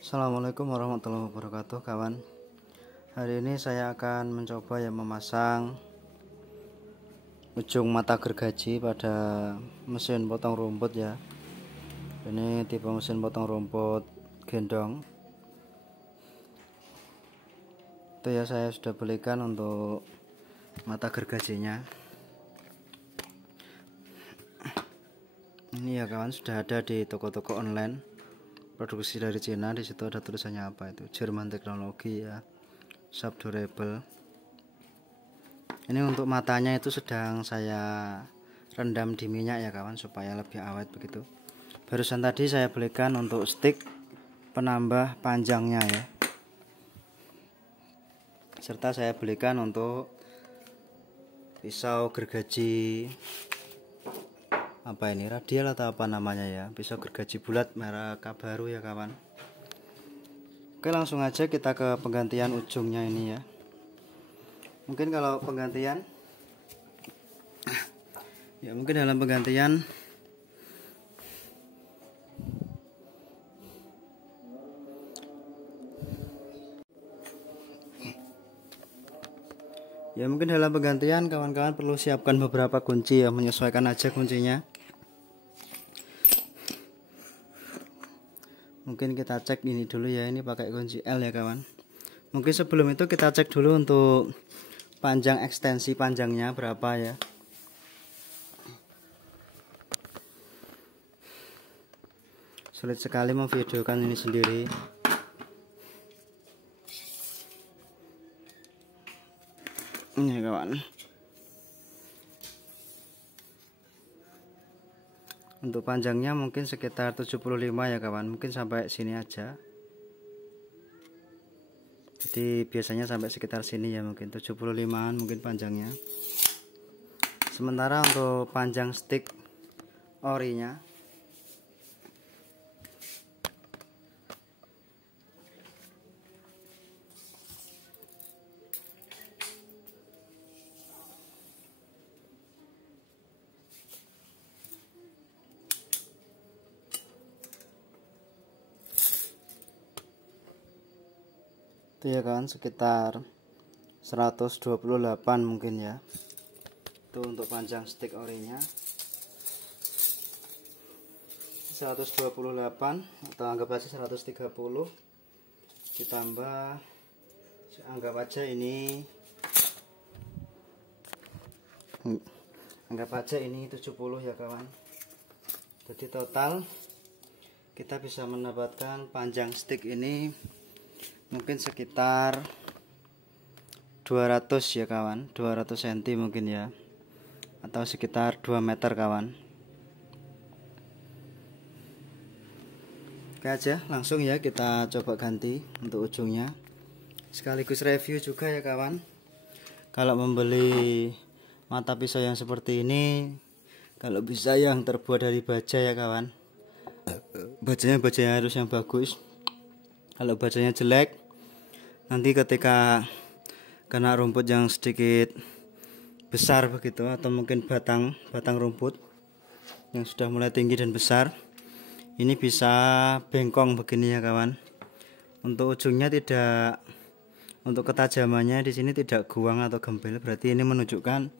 Assalamualaikum warahmatullahi wabarakatuh kawan. Hari ini saya akan mencoba memasang ujung mata gergaji pada mesin potong rumput ya. Ini tipe mesin potong rumput gendong. Itu ya, saya sudah belikan untuk mata gergajinya. Ini ya kawan, sudah ada di toko-toko online. Produksi dari Cina. Di situ ada tulisannya apa itu, Jerman teknologi ya, shop durable. Ini untuk matanya itu sedang saya rendam di minyak ya kawan, supaya lebih awet begitu. Barusan tadi saya belikan untuk stick penambah panjangnya ya, serta saya belikan untuk pisau gergaji apa ini, radial atau apa namanya ya, pisau gergaji bulat merek Kabaru ya kawan. Oke, langsung aja kita ke penggantian ujungnya ini ya. Mungkin kalau penggantian ya, mungkin dalam penggantian kawan-kawan perlu siapkan beberapa kunci ya, menyesuaikan aja kuncinya. Mungkin kita cek ini dulu ya, ini pakai kunci L ya kawan. Mungkin sebelum itu kita cek dulu untuk panjang ekstensi panjangnya berapa ya. Sulit sekali memvideokan ini sendiri. Ini ya kawan. Untuk panjangnya mungkin sekitar 75 ya kawan, mungkin sampai sini aja. Jadi biasanya sampai sekitar sini ya, mungkin 75an mungkin panjangnya. Sementara untuk panjang stick orinya itu ya kawan, sekitar 128 mungkin ya. Itu untuk panjang stick orinya 128, atau anggap aja 130 ditambah, anggap aja ini 70 ya kawan. Jadi total kita bisa mendapatkan panjang stick ini mungkin sekitar 200 ya kawan, 200 cm mungkin ya, atau sekitar 2 meter kawan. Oke aja, langsung ya kita coba ganti untuk ujungnya, sekaligus review juga ya kawan. Kalau membeli mata pisau yang seperti ini, kalau bisa yang terbuat dari baja ya kawan. Bajanya harus yang bagus. Kalau bajanya jelek, nanti ketika kena rumput yang sedikit besar begitu, atau mungkin batang rumput yang sudah mulai tinggi dan besar, ini bisa bengkong begini ya kawan. Untuk ujungnya tidak, untuk ketajamannya di sini tidak guang atau gempil, berarti ini menunjukkan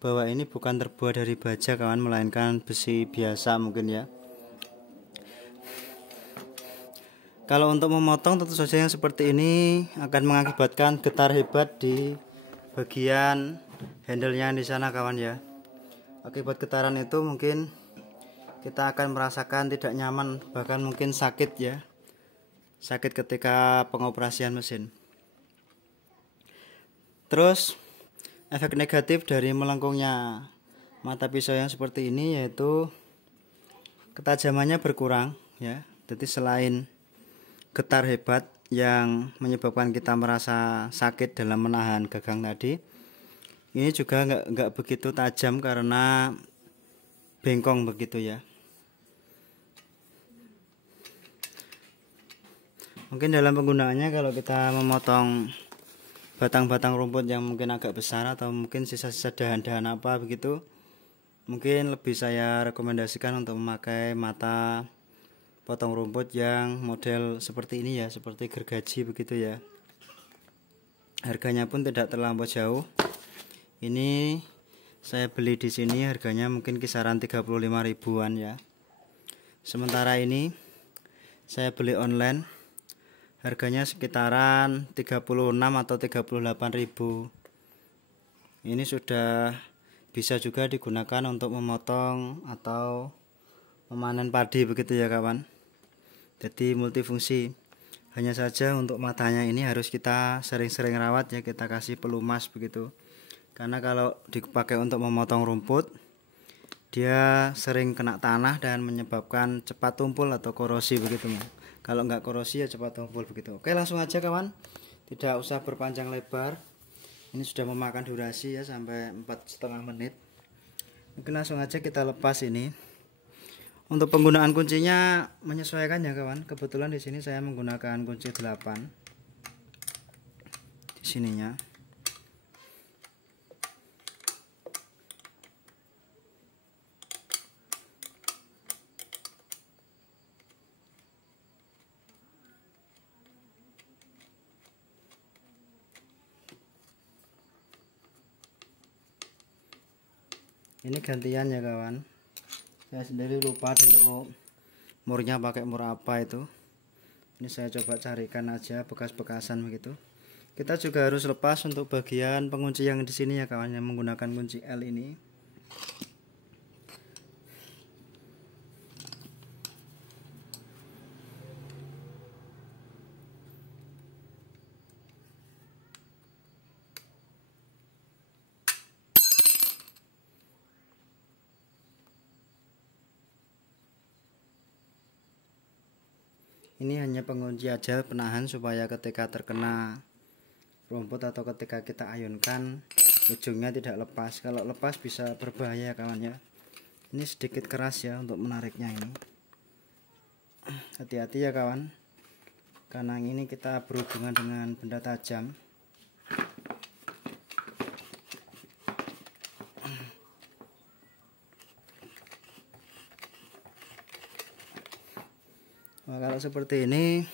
bahwa ini bukan terbuat dari baja kawan, melainkan besi biasa mungkin ya. Kalau untuk memotong, tentu saja yang seperti ini akan mengakibatkan getar hebat di bagian handle-nya di sana kawan ya. Akibat getaran itu mungkin kita akan merasakan tidak nyaman, bahkan mungkin sakit ya. Sakit ketika pengoperasian mesin. Terus efek negatif dari melengkungnya mata pisau yang seperti ini yaitu ketajamannya berkurang ya. Jadi selain getar hebat yang menyebabkan kita merasa sakit dalam menahan gagang tadi, ini juga nggak begitu tajam karena bengkong begitu ya. Mungkin dalam penggunaannya, kalau kita memotong batang-batang rumput yang mungkin agak besar, atau mungkin sisa-sisa dahan-dahan apa begitu, mungkin lebih saya rekomendasikan untuk memakai mata potong rumput yang model seperti ini ya, seperti gergaji begitu ya. Harganya pun tidak terlampau jauh. Ini saya beli di sini harganya mungkin kisaran 35 ribuan ya. Sementara ini saya beli online harganya sekitaran 36 atau 38 ribu. Ini sudah bisa juga digunakan untuk memotong atau memanen padi begitu ya kawan. Jadi multifungsi. Hanya saja untuk matanya ini harus kita sering-sering rawat ya, kita kasih pelumas begitu. Karena kalau dipakai untuk memotong rumput, dia sering kena tanah dan menyebabkan cepat tumpul atau korosi begitu. Kalau nggak korosi ya cepat tumpul begitu. Oke, langsung aja kawan. Tidak usah berpanjang lebar. Ini sudah memakan durasi ya sampai 4,5 menit. Mungkin langsung aja kita lepas ini. Untuk penggunaan kuncinya menyesuaikan ya kawan. Kebetulan di sini saya menggunakan kunci 8. Di sininya. Ini gantian ya kawan. Saya sendiri lupa dulu murnya pakai mur apa itu. Ini saya coba carikan aja bekas-bekasan begitu. Kita juga harus lepas untuk bagian pengunci yang di sini ya kawan, yang menggunakan kunci L ini. Ini hanya pengunci aja penahan supaya ketika terkena rumput atau ketika kita ayunkan ujungnya tidak lepas. Kalau lepas bisa berbahaya kawan ya. Ini sedikit keras ya untuk menariknya ini. Hati-hati ya kawan. Karena ini kita berhubungan dengan benda tajam. Nah, kalau seperti ini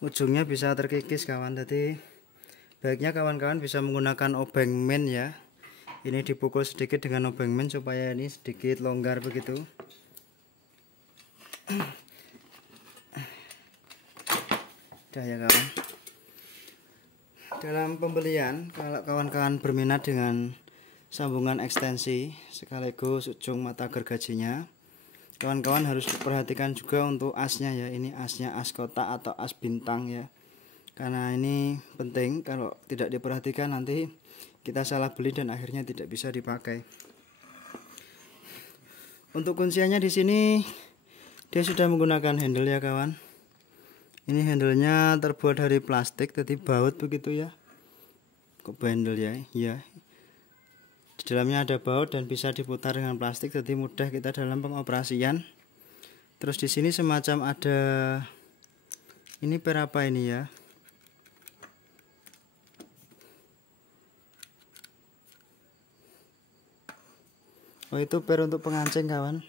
ujungnya bisa terkikis kawan. Jadi baiknya kawan-kawan bisa menggunakan obeng men ya. Ini dipukul sedikit dengan obeng men supaya ini sedikit longgar begitu. Udah ya kawan. Dalam pembelian, kalau kawan-kawan berminat dengan sambungan ekstensi sekaligus ujung mata gergajinya, kawan-kawan harus perhatikan juga untuk asnya ya. Ini asnya as kotak atau as bintang ya. Karena ini penting, kalau tidak diperhatikan nanti kita salah beli dan akhirnya tidak bisa dipakai. Untuk kunciannya di sini dia sudah menggunakan handle ya kawan. Ini handlenya terbuat dari plastik, jadi baut begitu ya. Kok handle ya? Iya. Di dalamnya ada baut dan bisa diputar dengan plastik, jadi mudah kita dalam pengoperasian. Terus di sini semacam ada ini per apa ini ya? Oh, itu per untuk pengancing kawan.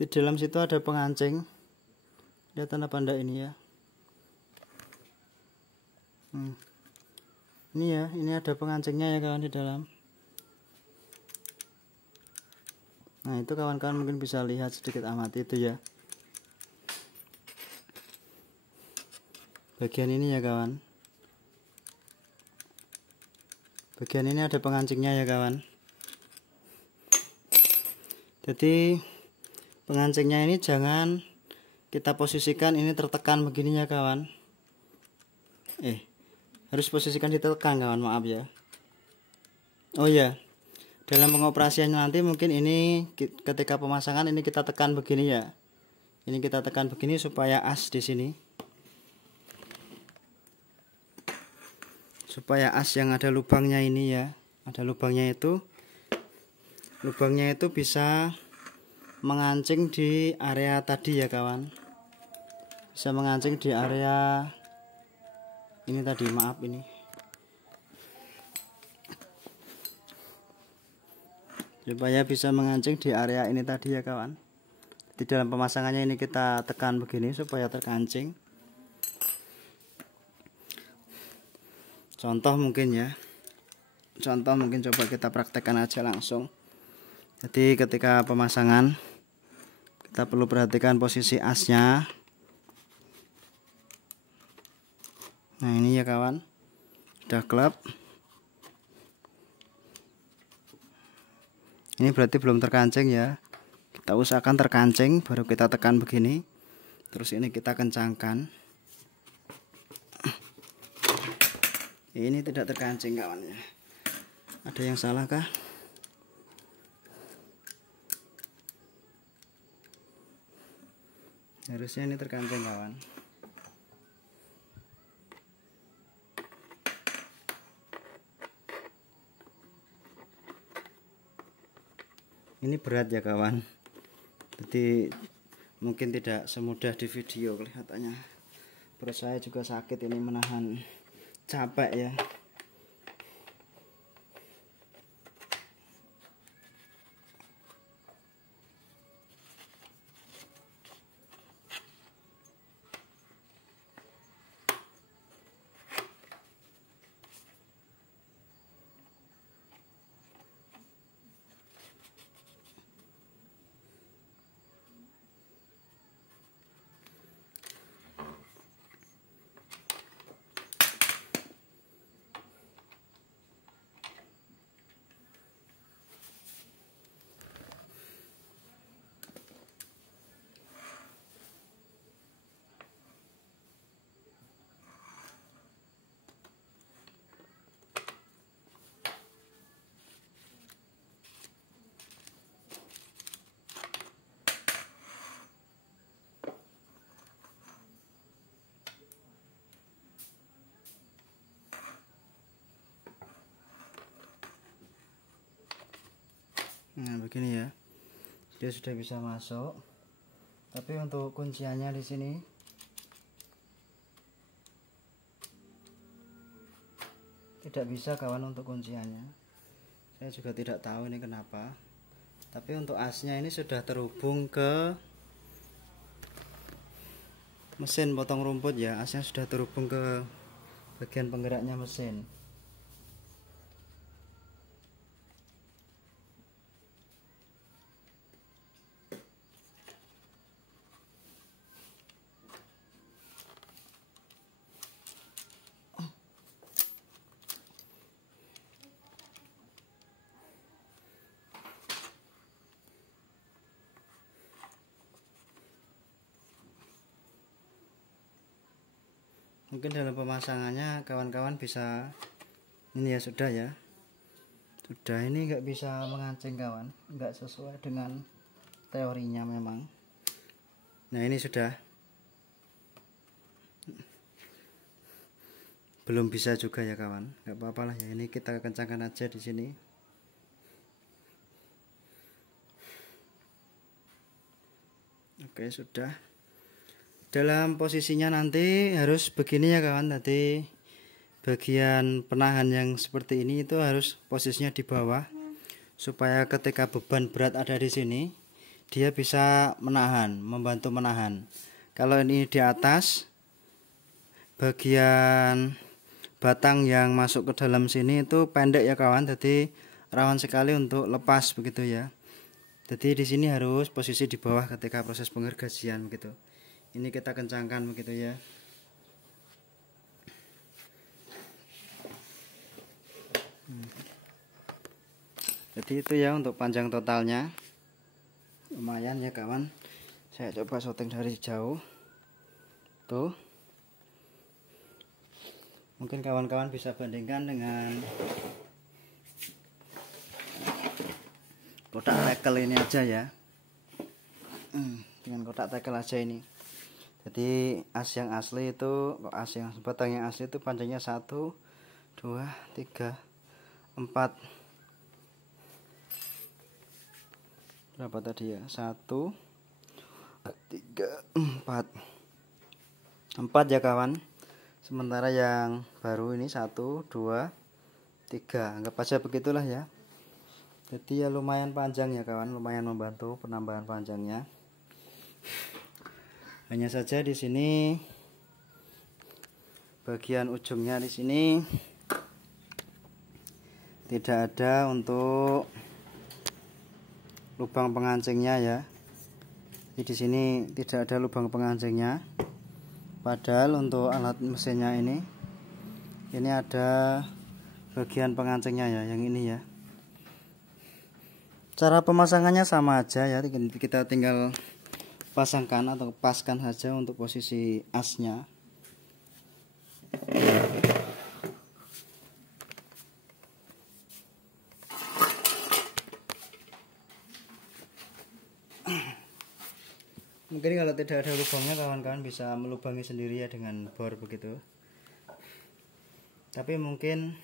Di dalam situ ada pengancing. Kelihatan apa enggak ini ya? Ini ya, ini ada pengancingnya ya kawan di dalam. Nah, itu kawan-kawan mungkin bisa lihat sedikit amati itu ya. Bagian ini ya kawan. Bagian ini ada pengancingnya ya kawan. Jadi pengancingnya ini jangan kita posisikan ini tertekan begini ya kawan. Harus posisikan ditekan kawan, maaf ya. Oh ya, dalam pengoperasiannya nanti mungkin ini ketika pemasangan ini kita tekan begini ya. Ini kita tekan begini supaya as di sini. Supaya as yang ada lubangnya ini ya, ada lubangnya itu. Lubangnya itu bisa mengancing di area tadi ya kawan. Bisa mengancing di area ini tadi, maaf ini. Supaya bisa mengancing di area ini tadi ya kawan. Di dalam pemasangannya ini kita tekan begini supaya terkancing. Contoh mungkin ya. Contoh mungkin coba kita praktekkan aja langsung. Jadi ketika pemasangan kita perlu perhatikan posisi asnya. Nah ini ya kawan, sudah klep. Ini berarti belum terkancing ya. Kita usahakan terkancing, baru kita tekan begini. Terus ini kita kencangkan. Ini tidak terkancing kawan ya. Ada yang salah kah? Harusnya ini terkancing kawan. Ini berat ya kawan. Jadi mungkin tidak semudah di video kelihatannya. Perut saya juga sakit ini menahan capek ya. Nah begini ya, dia sudah bisa masuk. Tapi untuk kunciannya di sini tidak bisa kawan untuk kunciannya. Saya juga tidak tahu ini kenapa. Tapi untuk asnya ini sudah terhubung ke mesin potong rumput ya. Asnya sudah terhubung ke bagian penggeraknya mesin. Mungkin dalam pemasangannya kawan-kawan bisa ini ya, sudah ya, sudah. Ini nggak bisa mengancing kawan, nggak sesuai dengan teorinya memang. Nah ini sudah, belum bisa juga ya kawan, nggak apa-apa lah ya. Ini kita kencangkan aja di sini. Oke sudah. Dalam posisinya nanti harus begini ya kawan. Tadi bagian penahan yang seperti ini itu harus posisinya di bawah, supaya ketika beban berat ada di sini dia bisa menahan, membantu menahan. Kalau ini di atas, bagian batang yang masuk ke dalam sini itu pendek ya kawan, jadi rawan sekali untuk lepas begitu ya. Jadi di sini harus posisi di bawah ketika proses penggergajian gitu. Ini kita kencangkan begitu ya. Jadi itu ya untuk panjang totalnya. Lumayan ya kawan. Saya coba syuting dari jauh. Tuh. Mungkin kawan-kawan bisa bandingkan dengan kotak tackle ini aja ya. Dengan kotak tackle aja ini. Jadi as yang asli itu, as yang batang yang asli itu panjangnya 1, 2, 3, 4. Berapa tadi ya? 1, 3, 4. 4 ya kawan. Sementara yang baru ini 1, 2, 3. Anggap aja begitulah ya. Jadi ya lumayan panjang ya kawan, lumayan membantu penambahan panjangnya. Hanya saja di sini bagian ujungnya di sini tidak ada untuk lubang pengancingnya ya. Jadi di sini tidak ada lubang pengancingnya. Padahal untuk alat mesinnya ini ada bagian pengancingnya ya, yang ini ya. Cara pemasangannya sama aja ya, kita tinggal pasangkan atau paskan saja untuk posisi asnya. Mungkin kalau tidak ada lubangnya kawan-kawan bisa melubangi sendiri ya dengan bor begitu. Tapi mungkin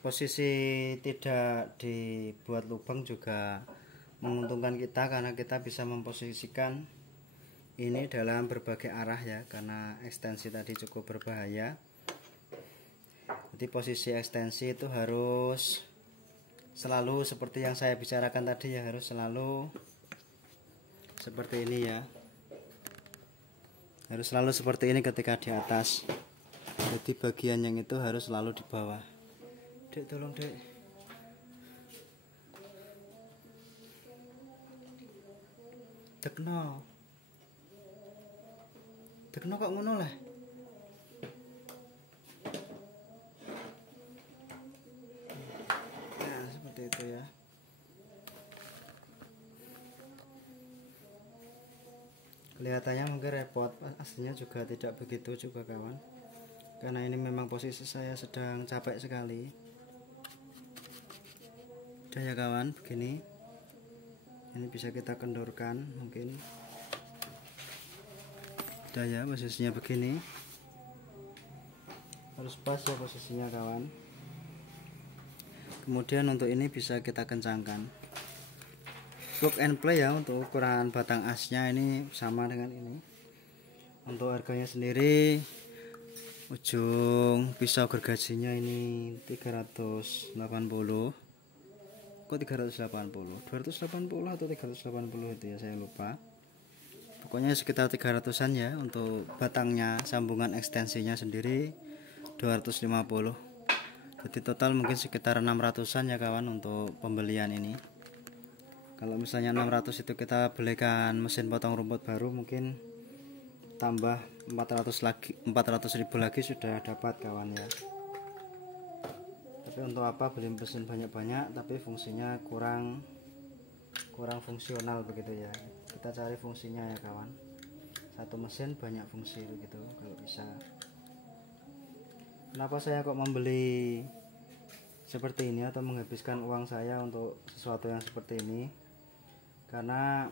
posisi tidak dibuat lubang juga menguntungkan kita, karena kita bisa memposisikan ini dalam berbagai arah ya, karena ekstensi tadi cukup berbahaya. Jadi posisi ekstensi itu harus selalu seperti yang saya bicarakan tadi ya, harus selalu seperti ini ya, harus selalu seperti ini ketika di atas. Jadi bagian yang itu harus selalu di bawah. Dek, tolong dek. Dekno kok ngono lah. Nah seperti itu ya. Kelihatannya mungkin repot, aslinya juga tidak begitu juga kawan, karena ini memang posisi saya sedang capek sekali. Udah ya kawan, begini ini bisa kita kendorkan mungkin. Udah ya, posisinya begini harus pas ya posisinya kawan. Kemudian untuk ini bisa kita kencangkan, plug and play ya. Untuk ukuran batang asnya ini sama dengan ini. Untuk harganya sendiri, ujung pisau gergajinya ini 380. Kok 380? 280 atau 380 itu ya, saya lupa. Pokoknya sekitar 300-an ya. Untuk batangnya, sambungan ekstensinya sendiri 250. Jadi total mungkin sekitar 600-an ya kawan untuk pembelian ini. Kalau misalnya 600 itu kita belikan mesin potong rumput baru, mungkin tambah 400.000 lagi sudah dapat kawan ya. Tapi untuk apa beli mesin banyak-banyak tapi fungsinya kurang fungsional begitu ya. Kita cari fungsinya ya kawan. Satu mesin banyak fungsi begitu kalau bisa. Kenapa saya kok membeli seperti ini atau menghabiskan uang saya untuk sesuatu yang seperti ini? Karena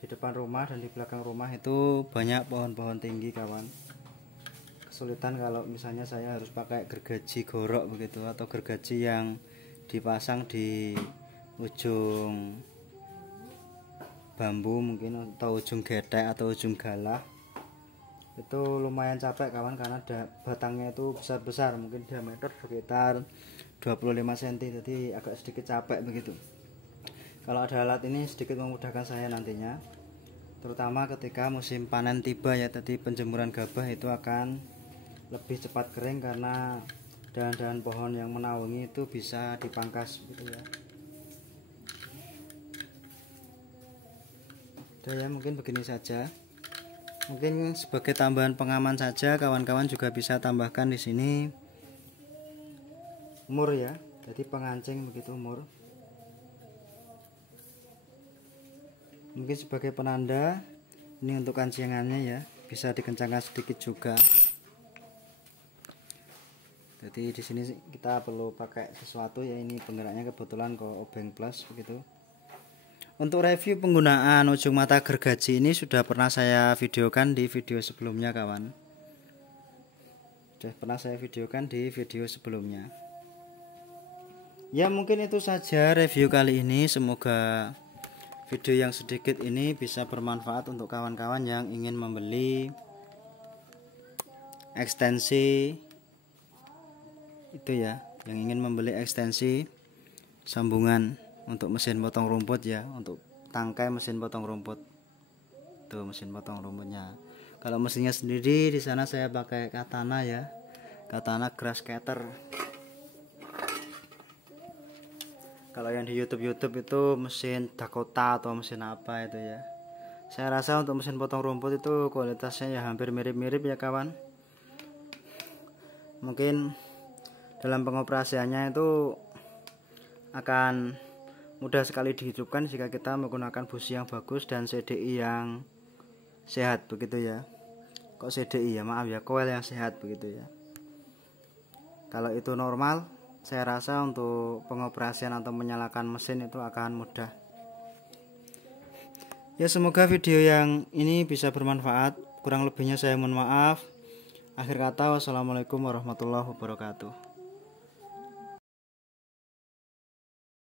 di depan rumah dan di belakang rumah itu banyak pohon-pohon tinggi kawan. Kesulitan kalau misalnya saya harus pakai gergaji gorok begitu, atau gergaji yang dipasang di ujung bambu mungkin, atau ujung getek atau ujung galah. Itu lumayan capek kawan, karena batangnya itu besar-besar, mungkin diameter sekitar 25 cm, jadi agak sedikit capek begitu. Kalau ada alat ini sedikit memudahkan saya nantinya, terutama ketika musim panen tiba ya. Tadi penjemuran gabah itu akan lebih cepat kering karena dahan-dahan pohon yang menaungi itu bisa dipangkas gitu ya. Udah ya, mungkin begini saja. Mungkin sebagai tambahan pengaman saja, kawan-kawan juga bisa tambahkan di sini mur ya. Jadi pengancing begitu, mur. Mungkin sebagai penanda, ini untuk kancingannya ya, bisa dikencangkan sedikit juga. Jadi di sini kita perlu pakai sesuatu ya, ini penggeraknya kebetulan kok obeng plus begitu. Untuk review penggunaan ujung mata gergaji ini sudah pernah saya videokan di video sebelumnya kawan. Sudah pernah saya videokan di video sebelumnya. Ya mungkin itu saja review kali ini. Semoga video yang sedikit ini bisa bermanfaat untuk kawan-kawan yang ingin membeli ekstensi itu ya, yang ingin membeli ekstensi sambungan untuk mesin potong rumput ya, untuk tangkai mesin potong rumput. Tuh mesin potong rumputnya. Kalau mesinnya sendiri di sana saya pakai Katana ya, Katana grass cutter. Kalau yang di YouTube itu mesin Dakota atau mesin apa itu ya. Saya rasa untuk mesin potong rumput itu kualitasnya ya hampir mirip-mirip ya kawan. Mungkin dalam pengoperasiannya itu akan mudah sekali dihidupkan jika kita menggunakan busi yang bagus dan CDI yang sehat begitu ya. Kok CDI ya, maaf ya, coil yang sehat begitu ya. Kalau itu normal, saya rasa untuk pengoperasian atau menyalakan mesin itu akan mudah. Ya, semoga video yang ini bisa bermanfaat. Kurang lebihnya saya mohon maaf. Akhir kata, wassalamualaikum warahmatullahi wabarakatuh.